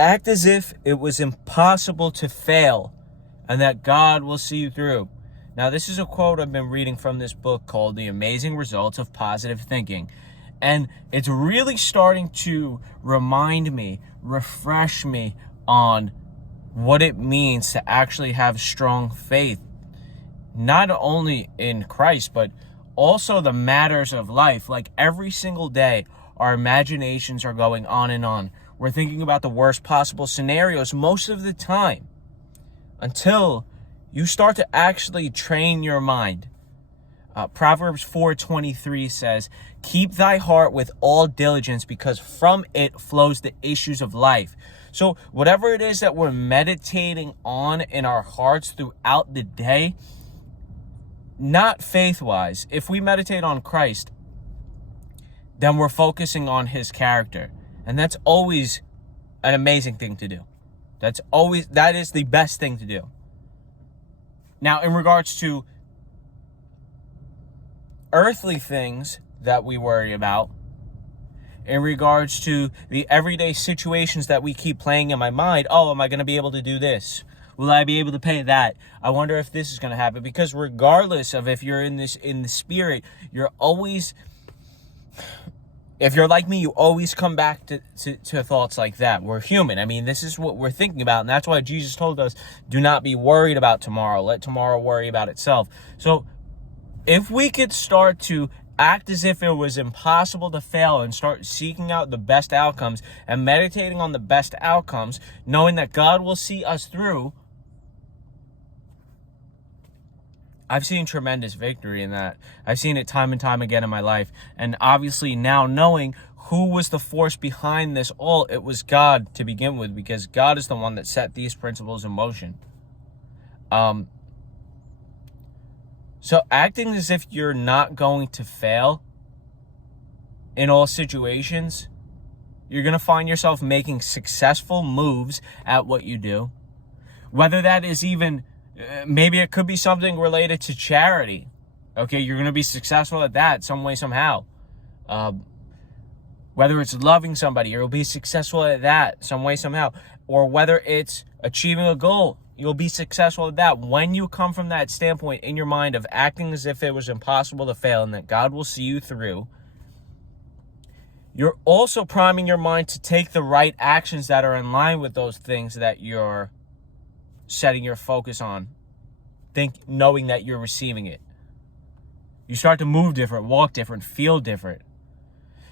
Act as if it was impossible to fail and that God will see you through. Now, this is a quote I've been reading from this book called The Amazing Results of Positive Thinking. And it's really starting to remind me, refresh me on what it means to actually have strong faith, not only in Christ, but also the matters of life. Like every single day, our imaginations are going on and on. We're thinking about the worst possible scenarios most of the time until you start to actually train your mind. Proverbs 4:23 says, "Keep thy heart with all diligence, because from it flows the issues of life." So whatever it is that we're meditating on in our hearts throughout the day, not faith-wise, if we meditate on Christ, then we're focusing on his character. And that's always an amazing thing to do. That is the best thing to do. Now, in regards to earthly things that we worry about, in regards to the everyday situations that we keep playing in my mind, oh, am I going to be able to do this? Will I be able to pay that? I wonder if this is going to happen. Because regardless of if you're in the spirit, you're always, if you're like me, you always come back to thoughts like that. We're human. I mean, this is what we're thinking about. And that's why Jesus told us, do not be worried about tomorrow. Let tomorrow worry about itself. So if we could start to act as if it was impossible to fail and start seeking out the best outcomes and meditating on the best outcomes, knowing that God will see us through, I've seen tremendous victory in that. I've seen it time and time again in my life. And obviously now knowing who was the force behind this all, it was God to begin with, because God is the one that set these principles in motion. So acting as if you're not going to fail in all situations, you're going to find yourself making successful moves at what you do. Whether that is even, maybe it could be something related to charity. Okay, you're going to be successful at that some way, somehow. Whether it's loving somebody, you'll be successful at that some way, somehow. Or whether it's achieving a goal, you'll be successful at that. When you come from that standpoint in your mind of acting as if it was impossible to fail and that God will see you through, you're also priming your mind to take the right actions that are in line with those things that you're setting your focus on, knowing that you're receiving it. You start to move different, walk different, feel different.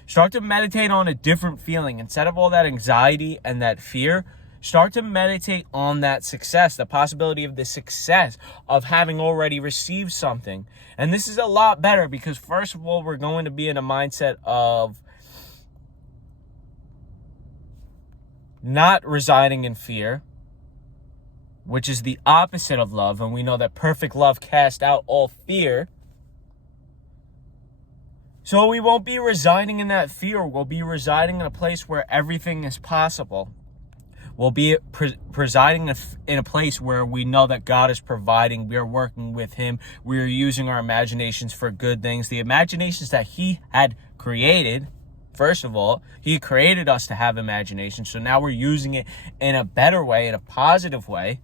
Start to meditate on a different feeling. Instead of all that anxiety and that fear, start to meditate on that success, the possibility of the success of having already received something. And this is a lot better because, first of all, we're going to be in a mindset of not residing in fear, which is the opposite of love. And we know that perfect love casts out all fear. So we won't be residing in that fear. We'll be residing in a place where everything is possible. We'll be presiding in a place where we know that God is providing. We are working with him. We are using our imaginations for good things. The imaginations that he had created, first of all, he created us to have imagination. So now we're using it in a better way, in a positive way,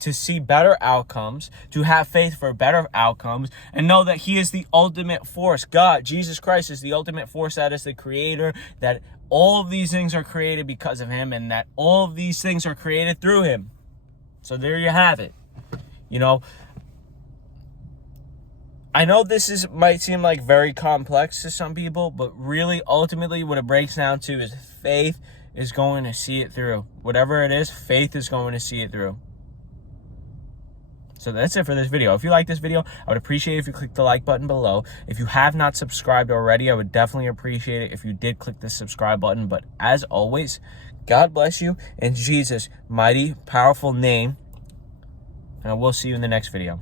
to see better outcomes, to have faith for better outcomes, and know that he is the ultimate force. God, Jesus Christ, is the ultimate force. That is the creator, that all of these things are created because of him, and that all of these things are created through him. So there you have it. You know, I know this might seem like very complex to some people, but really, ultimately, what it breaks down to is faith is going to see it through. Whatever it is, faith is going to see it through. So that's it for this video. If you like this video, I would appreciate it if you click the like button below. If you have not subscribed already, I would definitely appreciate it if you did click the subscribe button. But as always, God bless you in Jesus' mighty, powerful name. And I will see you in the next video.